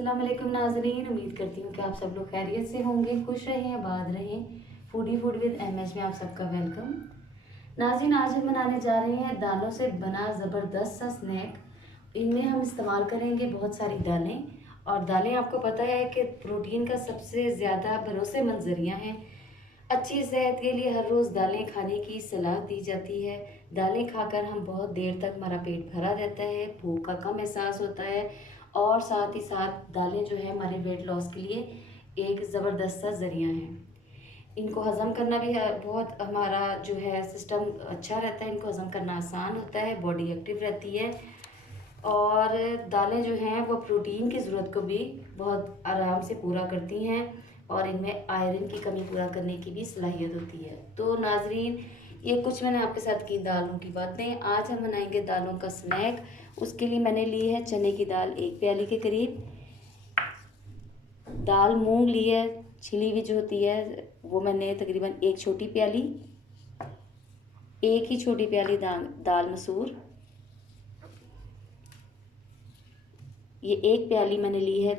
अस्सलाम वालेकुम नाज़रीन, उम्मीद करती हूँ कि आप सब लोग खैरियत से होंगे, खुश रहें, आबाद रहें। फूडी फूड विद एमएच में आप सबका वेलकम। नाज़रीन, आज हम बनाने जा रहे हैं दालों से बना ज़बरदस्त सा स्नैक। इनमें हम इस्तेमाल करेंगे बहुत सारी दालें, और दालें आपको पता है कि प्रोटीन का सबसे ज़्यादा भरोसेमंद ज़रिया हैं। अच्छी सेहत के लिए हर रोज़ दालें खाने की सलाह दी जाती है। दालें खाकर हम बहुत देर तक हमारा पेट भरा रहता है, भूख का कम एहसास होता है, और साथ ही साथ दालें जो है हमारे वेट लॉस के लिए एक ज़बरदस्त सा ज़रिया है। इनको हज़म करना भी बहुत हमारा जो है सिस्टम अच्छा रहता है, इनको हज़म करना आसान होता है, बॉडी एक्टिव रहती है। और दालें जो हैं वो प्रोटीन की ज़रूरत को भी बहुत आराम से पूरा करती हैं, और इनमें आयरन की कमी पूरा करने की भी सलाहियत होती है। तो नाजरीन, ये कुछ मैंने आपके साथ की दालों की बातें। आज हम बनाएंगे दालों का स्नैक। उसके लिए मैंने ली है चने की दाल 1 प्याली के करीब, दाल मूंग ली है छिली हुई जो होती है वो मैंने तकरीबन 1 छोटी प्याली, 1 ही छोटी प्याली दाल मसूर, ये 1 प्याली मैंने ली है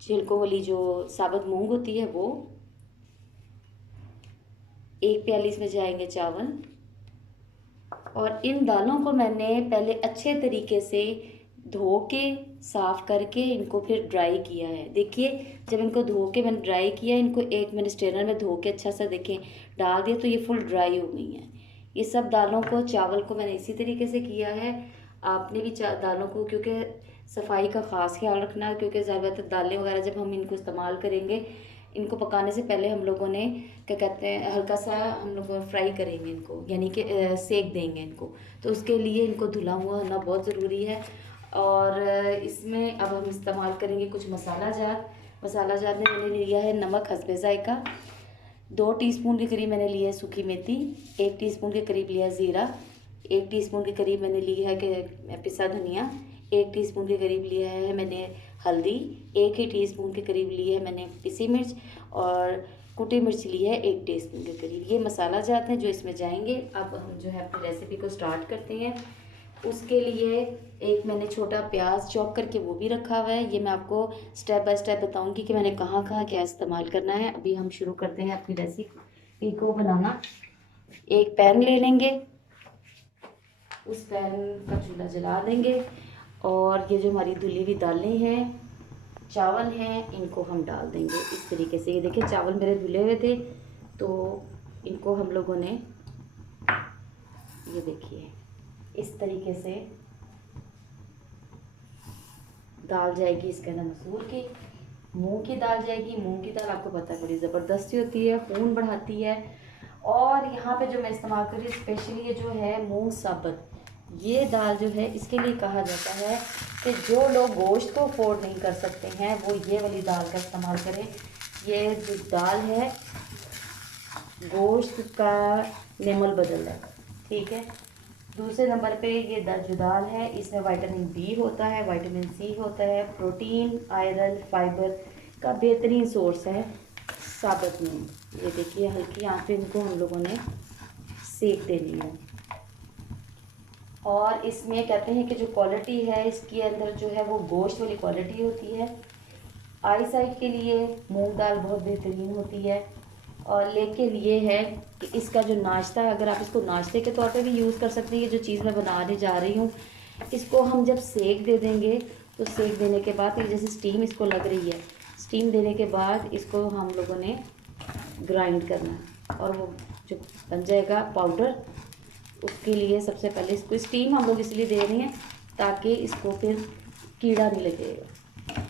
छिलकों वाली जो साबुत मूंग होती है वो, 1 प्याली इसमें जाएंगे चावल। और इन दालों को मैंने पहले अच्छे तरीके से धो के साफ़ करके इनको फिर ड्राई किया है। देखिए, जब इनको धो के मैंने ड्राई किया, इनको एक मैंने स्ट्रेनर में धो के अच्छा सा देखें डाल दिया तो ये फुल ड्राई हो गई हैं। ये सब दालों को, चावल को मैंने इसी तरीके से किया है। आपने भी दालों को, क्योंकि सफाई का ख़ास ख्याल रखना, क्योंकि ज़्यादातर दालें वगैरह जब हम इनको इस्तेमाल करेंगे, इनको पकाने से पहले हम लोगों ने क्या कहते हैं हल्का सा हम लोग फ्राई करेंगे इनको, यानी कि सेक देंगे इनको। तो उसके लिए इनको धुला हुआ होना बहुत ज़रूरी है। और इसमें अब हम इस्तेमाल करेंगे कुछ मसाला जात में मैंने लिया है नमक हस्बे ज़ायका, 2 टीस्पून के करीब मैंने लिया है सूखी मेथी, 1 टीस्पून के करीब लिया है ज़ीरा, 1 टीस्पून के करीब मैंने लिया है कि पिसा धनिया, 1 टीस्पून के करीब लिया है मैंने हल्दी, 1 ही टीस्पून के करीब ली है मैंने पिसी मिर्च, और कुटी मिर्च ली है 1 टीस्पून के करीब। ये मसाला जाते हैं जो इसमें जाएंगे। अब हम जो है अपनी रेसिपी को स्टार्ट करते हैं। उसके लिए एक मैंने छोटा प्याज चॉप करके वो भी रखा हुआ है। ये मैं आपको स्टेप बाय स्टेप बताऊंगी कि मैंने कहाँ कहाँ क्या इस्तेमाल करना है। अभी हम शुरू करते हैं अपनी रेसिपी को बनाना। एक पैन ले लेंगे, उस पैन का चूल्हा जला देंगे, और ये जो हमारी धुली हुई दालें हैं, चावल हैं, इनको हम डाल देंगे इस तरीके से। ये देखिए चावल मेरे धुले हुए थे, तो इनको हम लोगों ने, ये देखिए इस तरीके से दाल जाएगी। इसके अंदर मसूर की, मूंग की दाल जाएगी। मूंग की दाल आपको पता है बड़ी ज़बरदस्ती होती है, खून बढ़ाती है। और यहाँ पे जो मैं इस्तेमाल कर रही हूँ स्पेशली ये जो है मूंग साबुत, ये दाल जो है इसके लिए कहा जाता है कि जो लोग गोश्त को अफोर्ड नहीं कर सकते हैं वो ये वाली दाल का इस्तेमाल करें। ये जो दाल है गोश्त का लेमल बदल है, ठीक है। दूसरे नंबर पे ये जो दाल है इसमें विटामिन बी होता है, विटामिन सी होता है, प्रोटीन, आयरन, फाइबर का बेहतरीन सोर्स है साबुत मूंग। ये देखिए हल्की आंच पे इनको हम लोगों ने सेक देनी है। और इसमें कहते हैं कि जो क्वालिटी है इसके अंदर जो है वो गोश्त वाली क्वालिटी होती है। आई साइट के लिए मूंग दाल बहुत बेहतरीन होती है। और लेकिन ये है कि इसका जो नाश्ता है, अगर आप इसको नाश्ते के तौर पे भी यूज़ कर सकते हैं। ये जो चीज़ मैं बनाने जा रही हूँ, इसको हम जब सेक दे देंगे तो सेक देने के बाद ये जैसे स्टीम इसको लग रही है, स्टीम देने के बाद इसको हम लोगों ने ग्राइंड करना है, और वो जो बन जाएगा पाउडर, उसके लिए सबसे पहले इसको स्टीम हम लोग इसलिए दे रहे हैं ताकि इसको फिर कीड़ा नहीं लगेगा।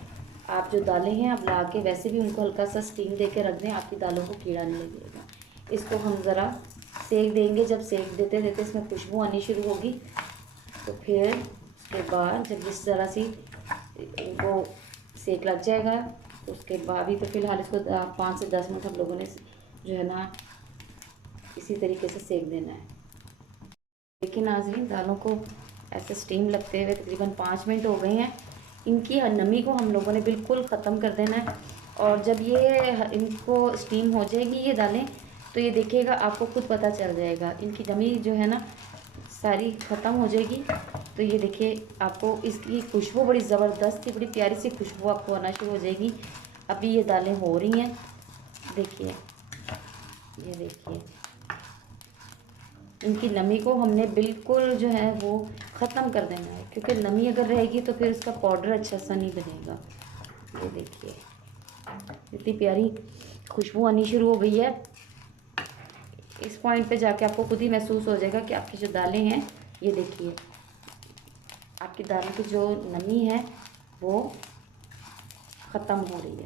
आप जो दालें हैं आप ला के वैसे भी उनको हल्का सा स्टीम दे के रख दें, आपकी दालों को कीड़ा नहीं लगेगा। इसको हम ज़रा सेक देंगे। जब सेक देते देते इसमें खुशबू आनी शुरू होगी, तो फिर उसके बाद जब इस ज़रा सी इनको सेक लग जाएगा, तो उसके बाद भी तो फ़िलहाल इसको 5 से 10 मिनट हम लोगों ने जो है ना इसी तरीके से सेक देना है। लेकिन नाज़रीन, दालों को ऐसे स्टीम लगते हुए तकरीबन 5 मिनट हो गए हैं। इनकी नमी को हम लोगों ने बिल्कुल ख़त्म कर देना है। और जब ये इनको स्टीम हो जाएगी ये दालें, तो ये देखिएगा आपको खुद पता चल जाएगा, इनकी नमी जो है ना सारी ख़त्म हो जाएगी। तो ये देखिए आपको इसकी खुशबू बड़ी ज़बरदस्त थी, बड़ी प्यारी सी खुशबू आपको आना शुरू हो जाएगी। अभी ये दालें हो रही हैं, देखिए, ये देखिए इनकी नमी को हमने बिल्कुल जो है वो ख़त्म कर देना है, क्योंकि नमी अगर रहेगी तो फिर इसका पाउडर अच्छा सा नहीं बनेगा। ये देखिए इतनी प्यारी खुशबू आनी शुरू हो गई है। इस पॉइंट पे जाके आपको खुद ही महसूस हो जाएगा कि आपकी जो दालें हैं, ये देखिए आपकी दालों की जो नमी है वो ख़त्म हो रही है।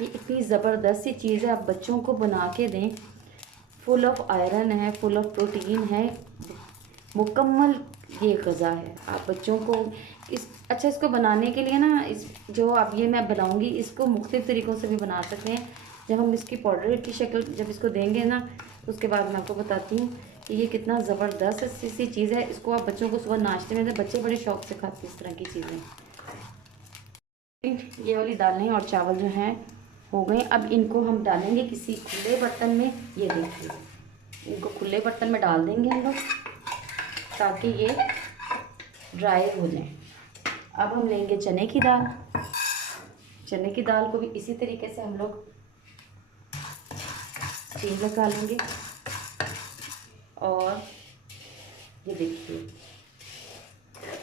ये इतनी ज़बरदस्त सी चीज़ है, आप बच्चों को बना के दें। फुल ऑफ आयरन है, फुल ऑफ प्रोटीन है, मुकम्मल ये गज़ा है। आप बच्चों को इसको बनाने के लिए ना, इस जो अब ये मैं बनाऊंगी इसको मुख्तलिफ़ तरीक़ों से भी बना सकते हैं। जब हम इसकी पाउडर की शक्ल जब इसको देंगे ना, तो उसके बाद मैं आपको बताती हूँ कि ये कितना ज़बरदस्त सी चीज़ है। इसको आप बच्चों को सुबह नाश्ते में दें, बच्चे बड़े शौक़ से खाते हैं इस तरह की चीज़ें। ये वाली दालें और चावल जो हैं हो गए। अब इनको हम डालेंगे किसी खुले बर्तन में। ये देखिए इनको खुले बर्तन में डाल देंगे हम लोग, ताकि ये ड्राई हो जाए। अब हम लेंगे चने की दाल। चने की दाल को भी इसी तरीके से हम लोग स्टीम लगा लेंगे। और ये देखिए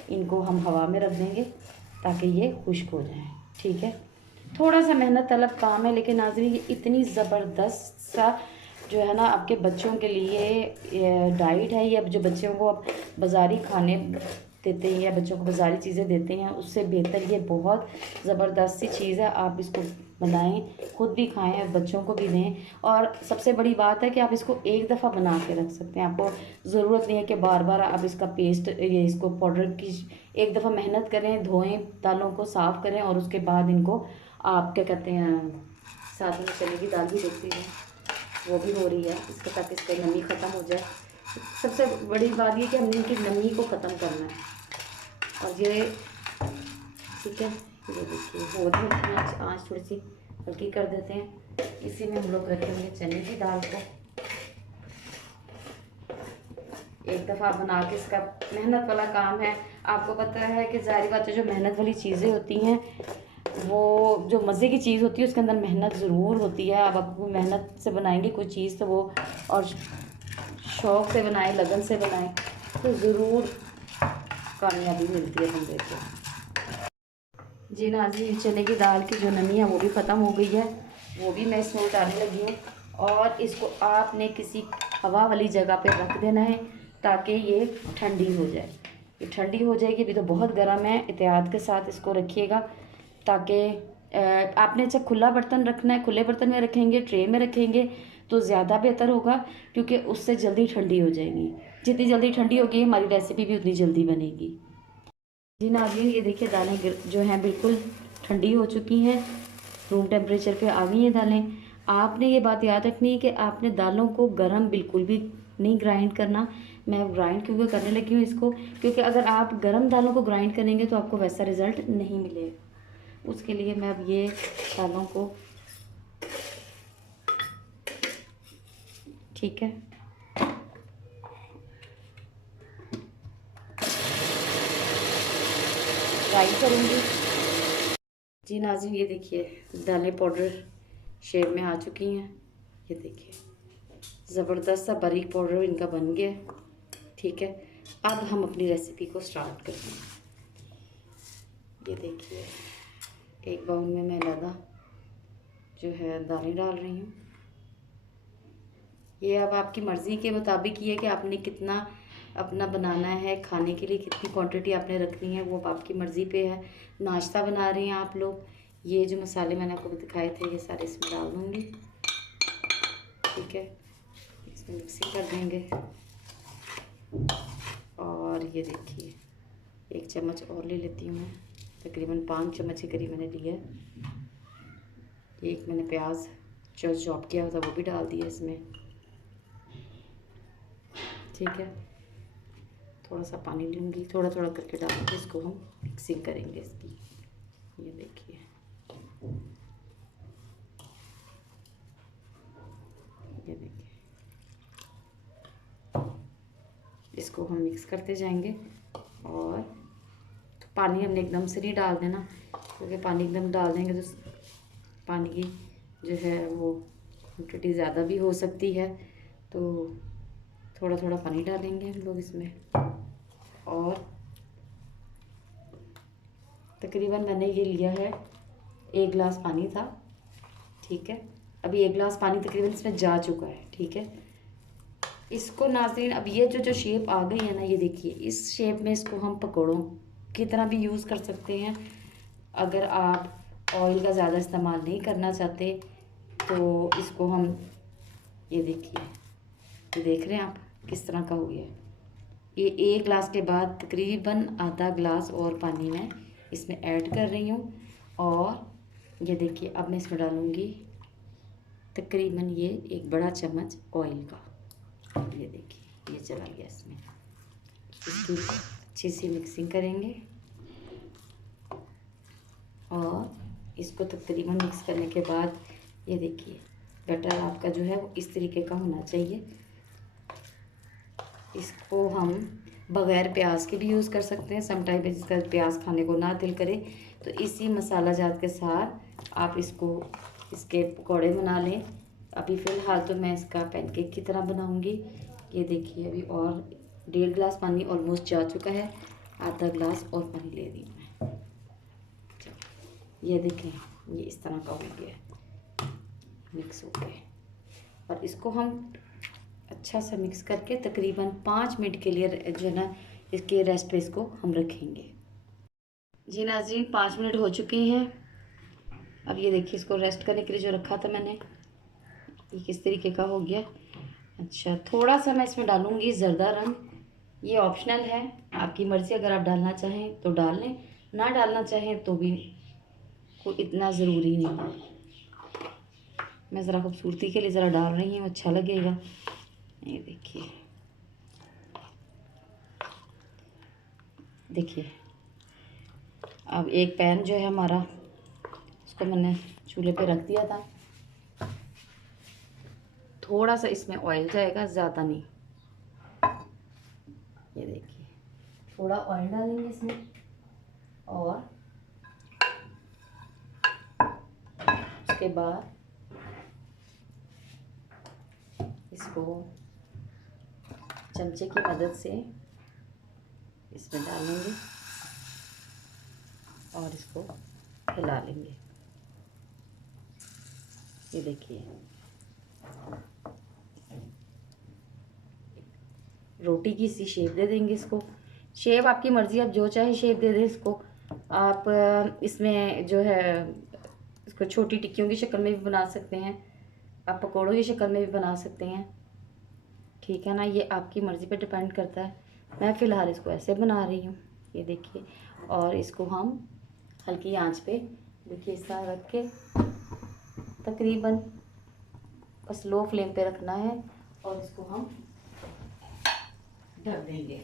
इनको हम हवा में रख देंगे ताकि ये खुश्क हो जाए। ठीक है, थोड़ा सा मेहनत तलब काम है, लेकिन नाज़रीन ये इतनी ज़बरदस्त सा जो है ना आपके बच्चों के लिए डाइट है। ये जो बच्चों को आप बाज़ारी खाने देते हैं या बच्चों को बाज़ारी चीज़ें देते हैं, उससे बेहतर ये बहुत ज़बरदस्त सी चीज़ है। आप इसको बनाएं, खुद भी खाएं और बच्चों को भी दें। और सबसे बड़ी बात है कि आप इसको एक दफ़ा बना के रख सकते हैं। आपको ज़रूरत नहीं है कि बार बार आप इसका पेस्ट ये इसको पाउडर की एक दफ़ा मेहनत करें, धोएं, दालों को साफ़ करें और उसके बाद इनको आप क्या कहते हैं, साथ में चने की दाल भी देखती हैं वो भी हो रही है इसके, ताकि इसका नमी ख़त्म हो जाए। सबसे बड़ी बात ये कि हमने इनकी नमी को ख़त्म करना है। और ये ठीक है, ये देखिए हो रही है, आँच थोड़ी सी हल्की कर देते हैं। इसी में हम लोग रखेंगे चने की दाल को। एक दफ़ा बना के, इसका मेहनत वाला काम है। आपको पता है कि ज़ाहिर बात है जो मेहनत वाली चीज़ें होती हैं वो जो मज़े की चीज़ होती है उसके अंदर मेहनत ज़रूर होती है। आप मेहनत से बनाएंगे कोई चीज़ तो वो, और शौक़ से बनाएं, लगन से बनाएं, तो ज़रूर कामयाबी मिलती है बंदे को। जी नाज़रीन, चने की दाल की जो नमी है वो भी ख़त्म हो गई है, वो भी मैं इसमें उतारने लगी हूँ। और इसको आपने किसी हवा वाली जगह पे रख देना है ताकि ये ठंडी हो जाए। ये ठंडी हो जाएगी, अभी तो बहुत गर्म है। एहतियात के साथ इसको रखिएगा, ताकि आपने अच्छा खुला बर्तन रखना है। खुले बर्तन में रखेंगे, ट्रे में रखेंगे तो ज़्यादा बेहतर होगा, क्योंकि उससे जल्दी ठंडी हो जाएगी। जितनी जल्दी ठंडी होगी हमारी रेसिपी भी उतनी जल्दी बनेगी। जी नाज़रीन, ये देखिए दालें जो हैं बिल्कुल ठंडी हो चुकी हैं, रूम टेम्परेचर पे आ गई हैं दालें। आपने ये बात याद रखनी है कि आपने दालों को गरम बिल्कुल भी नहीं ग्राइंड करना। मैं ग्राइंड क्यों करने लगी हूँ इसको, क्योंकि अगर आप गरम दालों को ग्राइंड करेंगे तो आपको वैसा रिज़ल्ट नहीं मिलेगा। उसके लिए मैं अब ये दालों को, ठीक है, फ्राई करूँगी। जी नाज़रीन, ये देखिए दालें पाउडर शेप में आ चुकी हैं। ये देखिए ज़बरदस्त सा बारीक पाउडर इनका बन गया है। ठीक है, अब हम अपनी रेसिपी को स्टार्ट करते हैं। ये देखिए एक बाउल में मैं अलग जो है दालें डाल रही हूँ। ये अब आपकी मर्ज़ी के मुताबिक ये है कि आपने कितना अपना बनाना है, खाने के लिए कितनी क्वांटिटी आपने रखनी है, वो आपकी मर्ज़ी पे है। नाश्ता बना रही हैं आप लोग, ये जो मसाले मैंने आपको दिखाए थे ये सारे इसमें डाल दूँगी। ठीक है, इसमें मिक्सिंग कर देंगे। और ये देखिए एक चम्मच और ले लेती हूँ मैं, तकरीबन 5 चम्मच के करीब मैंने लिया है। एक मैंने प्याज जो चॉप किया हुआ था वो भी डाल दिया इसमें। ठीक है, थोड़ा सा पानी लूँगी, थोड़ा थोड़ा करके डालूँगी, इसको हम मिक्सिंग करेंगे इसकी। ये देखिए ये देखिए इसको हम मिक्स करते जाएंगे और पानी हमने एकदम से नहीं डाल देना, क्योंकि पानी एकदम डाल देंगे तो पानी की जो है वो क्वांटिटी ज़्यादा भी हो सकती है। तो थोड़ा थोड़ा पानी डालेंगे हम लोग इसमें। और तकरीबन मैंने ये लिया है 1 गिलास पानी था, ठीक है। अभी 1 गिलास पानी तकरीबन इसमें जा चुका है, ठीक है। इसको नाज़रीन अब ये जो शेप आ गई है ना, ये देखिए इस शेप में इसको हम पकौड़ों की तरह भी यूज़ कर सकते हैं। अगर आप ऑयल का ज़्यादा इस्तेमाल नहीं करना चाहते तो इसको हम, ये देखिए, ये देख रहे हैं आप किस तरह का हो गया। ये 1 गिलास के बाद तकरीबन आधा गिलास और पानी मैं इसमें ऐड कर रही हूँ। और ये देखिए अब मैं इसमें डालूँगी तकरीबन ये 1 बड़ा चम्मच ऑयल का। ये देखिए ये चला गया इसमें। इसकी अच्छी सी मिक्सिंग करेंगे और इसको तकरीबन मिक्स करने के बाद ये देखिए बैटर आपका जो है वो इस तरीके का होना चाहिए। इसको हम बग़ैर प्याज के भी यूज़ कर सकते हैं। समटाइम जिसका प्याज खाने को ना दिल करे तो इसी मसाला जात के साथ आप इसके पकौड़े बना लें। अभी फ़िलहाल तो मैं इसका पैनकेक की तरह बनाऊंगी। ये देखिए अभी और 1.5 गिलास पानी ऑलमोस्ट जा चुका है, आधा गिलास और पानी ले रही हूँ मैं। ये देखें ये इस तरह का हो गया, मिक्स हो गया। और इसको हम अच्छा सा मिक्स करके तकरीबन 5 मिनट के लिए जो है ना इसके रेस्ट पे इसको हम रखेंगे। जी नाज़रीन 5 मिनट हो चुके हैं। अब ये देखिए इसको रेस्ट करने के लिए जो रखा था मैंने, ये किस तरीके का हो गया। अच्छा थोड़ा सा मैं इसमें डालूँगी ज़र्दा रंग, ये ऑप्शनल है, आपकी मर्ज़ी। अगर आप डालना चाहें तो डाल लें, ना डालना चाहें तो भी कोई इतना ज़रूरी नहीं है। मैं ज़रा खूबसूरती के लिए ज़रा डाल रही हूँ, अच्छा लगेगा। ये देखिए अब एक पैन जो है हमारा, उसको मैंने चूल्हे पे रख दिया था। थोड़ा सा इसमें ऑयल जाएगा, ज़्यादा नहीं। ये देखिए थोड़ा ऑयल डालेंगे इसमें और उसके बाद इसको चमचे की मदद से इसमें डालेंगे और इसको हिला लेंगे। ये देखिए रोटी की सी शेप दे देंगे इसको। शेप आपकी मर्ज़ी, आप जो चाहे शेप दे दें इसको। आप इसमें जो है इसको छोटी टिक्कियों की शक्ल में भी बना सकते हैं, आप पकौड़ों की शक्ल में भी बना सकते हैं, ठीक है ना। ये आपकी मर्ज़ी पे डिपेंड करता है। मैं फ़िलहाल इसको ऐसे बना रही हूँ। ये देखिए और इसको हम हल्की आंच पे देखिए इस तरह रख के तकरीबन बस लो फ्लेम पे रखना है और इसको हम ढक देंगे।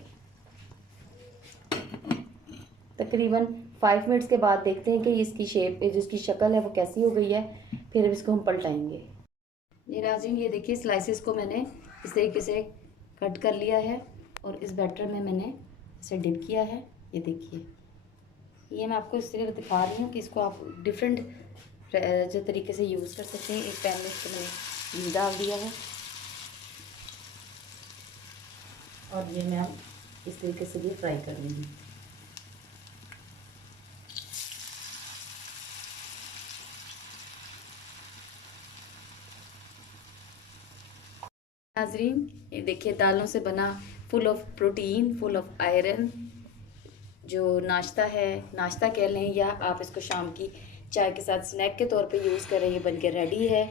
तकरीबन 5 मिनट्स के बाद देखते हैं कि इसकी शेप, जिसकी शक्ल है वो कैसी हो गई है। फिर इसको हम पलटाएंगे। ये नाज़रीन ये देखिए स्लाइसेस को मैंने इस तरीके से कट कर लिया है और इस बैटर में मैंने इसे डिप किया है। ये देखिए ये मैं आपको इस तरीके से दिखा रही हूँ कि इसको आप डिफरेंट जो तरीके से यूज़ कर सकते हैं। एक पैन में इसको मैंने घी डाल दिया है और ये मैं इस तरीके से भी फ्राई कर लूँगी। नाज़रीन ये देखिए दालों से बना full of protein, full of iron जो नाश्ता है, नाश्ता कह लें या आप इसको शाम की चाय के साथ स्नैक के तौर पे यूज़ करें, ये बन के रेडी है।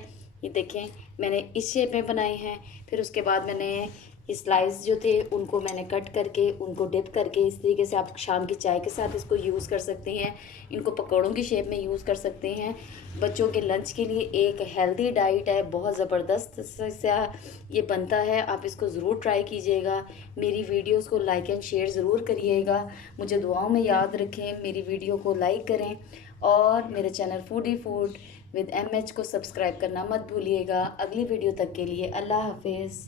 ये देखें मैंने इस शेप में बनाए हैं। फिर उसके बाद मैंने ये स्लाइस जो थे उनको मैंने कट करके उनको डिप करके इस तरीके से आप शाम की चाय के साथ इसको यूज़ कर सकते हैं। इनको पकौड़ों की शेप में यूज़ कर सकते हैं। बच्चों के लंच के लिए एक हेल्दी डाइट है, बहुत ज़बरदस्त सा ये बनता है। आप इसको ज़रूर ट्राई कीजिएगा। मेरी वीडियोस को लाइक एंड शेयर ज़रूर करिएगा। मुझे दुआओं में याद रखें, मेरी वीडियो को लाइक करें और मेरे channel foodie food with MH को सब्सक्राइब करना मत भूलिएगा। अगली वीडियो तक के लिए अल्लाह हाफिज़।